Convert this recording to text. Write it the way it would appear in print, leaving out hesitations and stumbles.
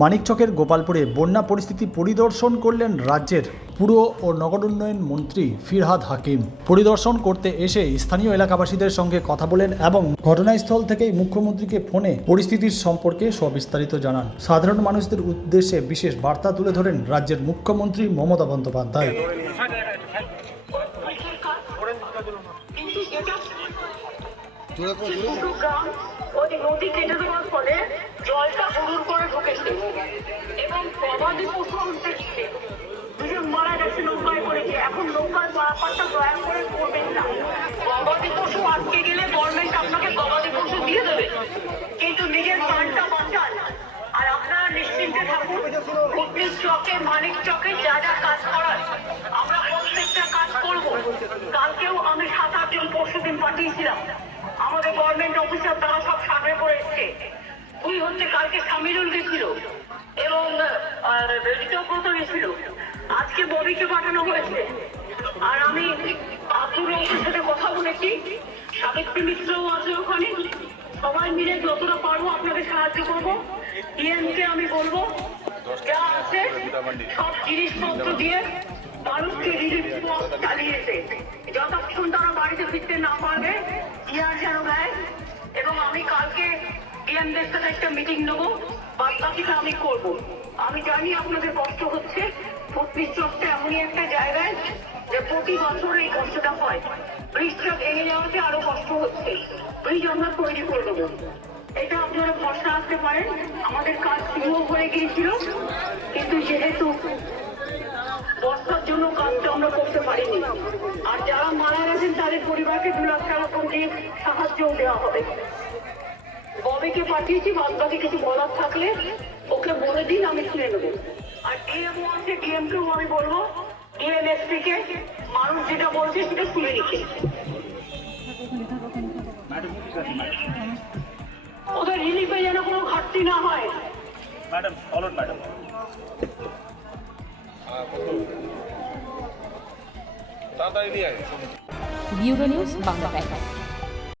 মানিকচকের গোপালপুরে বন্যা পরিস্থিতি পরিদর্শন করলেন রাজ্যের পুর ও নগর উন্নয়ন মন্ত্রী ফিরহাদ হাকিম। পরিদর্শন করতে এসে স্থানীয় এলাকাবাসীদের সঙ্গে কথা বলেন এবং ঘটনাস্থল থেকেই মুখ্যমন্ত্রীকে ফোনে পরিস্থিতির সম্পর্কে সবিস্তারিত জানান। সাধারণ মানুষদের উদ্দেশ্যে বিশেষ বার্তা তুলে ধরেন রাজ্যের মুখ্যমন্ত্রী মমতা বন্দ্যোপাধ্যায়। নদী কেটে দেওয়ার ফলে জলটা হুড়ুর করে ঢুকেছে এবং গবাদি পশু দেখছে দুজন মারা গেছে নৌকায় করেছে। এখন নৌকার পারাপারটা দয়া করে করবেন না। গবাদি পশু আটকে গেলে গভর্নমেন্ট আপনাকে গবাদি পশু দিয়ে দেবে, কিন্তু নিজের প্রাণটা বাঁচান। আর আপনারা নিশ্চিন্তে থাকুন, কুটনির চকে মানিক চকে যা যা কাজ করার আমরা প্রত্যেকটা কাজ করব। কালকেও আমি 7-8 জন পরশুদিন পাঠিয়েছিলাম, আমাদের গভর্নমেন্ট অফিসার তারা সব সার্ভে করে এসছে। কালকে সামিরুল গেছিল এবং ঋতব্রত গেছিল, আজকে ববিকে পাঠানো হয়েছে। আর আমি আব্দুর সাথে কথা বলেছি, সাবিত্রী মিত্রও আছে ওখানে। সবাই মিলে যতটা পারবো আপনাদের সাহায্য করবো। ডিএমকে আমি বলবো যা আছে সব জিনিসপত্র দিয়ে মানুষকে রিলিফ চালিয়েছে, যতক্ষণ তারা বাড়িতে ফিরতে না পারবে ইয়ার যেন দেয়। এবং আমি কালকে ডিএমদের সাথে একটা মিটিং নেবো, বাদবাকিটা আমি করবো। আমি জানি আপনাদের কষ্ট হচ্ছে, পত্রিশ চকটা এমনই একটা জায়গায় যে প্রতি বছর এই কষ্টটা হয়। ব্রিজটা ভেঙে যাওয়াতে আরো কষ্ট হচ্ছে, ব্রিজ আমরা তৈরি করে দেবো, এটা আপনারা ভরসা আসতে পারেন। আমাদের কাজ শুরু হয়ে গিয়েছিল, কিন্তু যেহেতু বর্ষার জন্য কাজটা আমরা করতে পারিনি। আর যারা মারা গেছেন তাদের পরিবারকে 2 লাখ টাকা করে সাহায্যও দেওয়া হবে। ববিকে পাঠিয়েছি, বাদবাকি কিছু বলার থাকলে ওকে বলে দিন, আমি শুনে নেবো। আর ডিএমও আছে, ডিএমকেও আমি বলবো ডিএমএসপি কে মানুষ যেটা বলছে সেটা শুনে নিচ্ছে। ওদের রিলিফে যেন কোনো ঘাটতি না হয়। Madam followed madam. Bureau news Bangla Times.